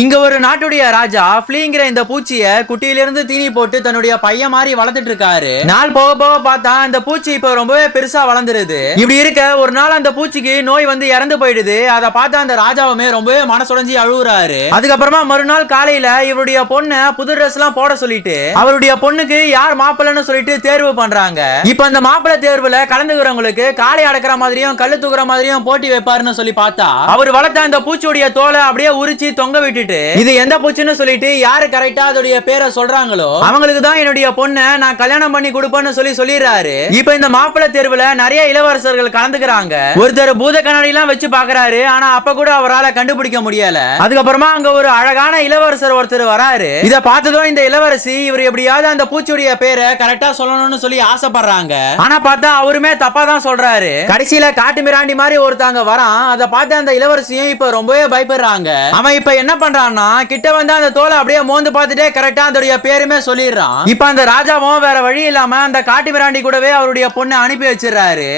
இங்க ஒரு நாட்டுடைய ராஜா ஃப்ளீங்கிற இந்த பூச்சிய குட்டியிலிருந்து தீனி போட்டு தன்னுடைய பையன் மாதிரி வளர்த்துட்டு இருக்காரு. நாள் போக போக பார்த்தா அந்த பூச்சி இப்ப ரொம்பவே பெருசா வளர்ந்துருது. இப்படி இருக்க ஒரு நாள் அந்த பூச்சிக்கு நோய் வந்து இறந்து போயிடுது. அதை பார்த்தா அந்த ராஜாவுமே ரொம்பவே மனசுடைஞ்சி அழுகுறாரு. அதுக்கப்புறமா மறுநாள் காலையில இவருடைய பொண்ணை புது ட்ரெஸ் எல்லாம் போட சொல்லிட்டு அவருடைய பொண்ணுக்கு யார் மாப்பிள்ளைன்னு சொல்லிட்டு தேர்வு பண்றாங்க. இப்ப அந்த மாப்பிள்ளை தேர்வுல கலந்துக்கிறவங்களுக்கு காலை அடக்கிற மாதிரியும் கல்லு தூக்குற மாதிரியும் போட்டி வைப்பாருன்னு சொல்லி பார்த்தா அவர் வளர்த்த அந்த பூச்சியுடைய தோலை அப்படியே உரிச்சு தொங்க விட்டு இது எந்த பூச்சின்னு சொல்லிட்டு யாரு கரெக்டா அதோட பேரை சொல்றாங்களோ அவங்களுக்கு தான் என்னுடைய பொண்ணை நான் கல்யாணம் பண்ணி கொடுப்பேன்னு சொல்லிடுறாரு. இப்ப இந்த மாப்பிள்ளை தேர்வுல நிறைய இளவரசர்கள் கலந்துக்கிறாங்க. ஒருத்தர் பூத கண்ணாடி எல்லாம் வச்சு பாக்குறாரு. ஆனா அப்ப கூட அவரால் கண்டுபிடிக்க முடியல. அதுக்கப்புறமா அங்க ஒரு அழகான இளவரசர் ஒருத்தர் வராரு. இத பார்த்ததும் இந்த இளவரசி இவர் எப்படியாவது அந்த பூச்சியுடைய பேரை கரெக்டா சொல்லணும்னு சொல்லி ஆசைப்படுறாங்க. ஆனா பார்த்தா அவருமே தப்பா தான் சொல்றாரு. கடைசியில காட்டு மிராண்டி மாதிரி ஒருத்தங்க வரான். அதை பார்த்து அந்த இளவரசியும் இப்ப ரொம்பவே பயப்படுறாங்க. அவன் இப்ப என்ன பண்றான்னா கிட்ட வந்து அந்த தோலை அப்படியே மோந்து பார்த்துட்டே கரெக்டா அதோட பேருமே சொல்லிடுறான். இப்ப அந்த ராஜாவும் வேற வழி இல்லாம அந்த காட்டு மிராண்டி கூடவே அவருடைய பொண்ணை அனுப்பி வச்சிடறாரு.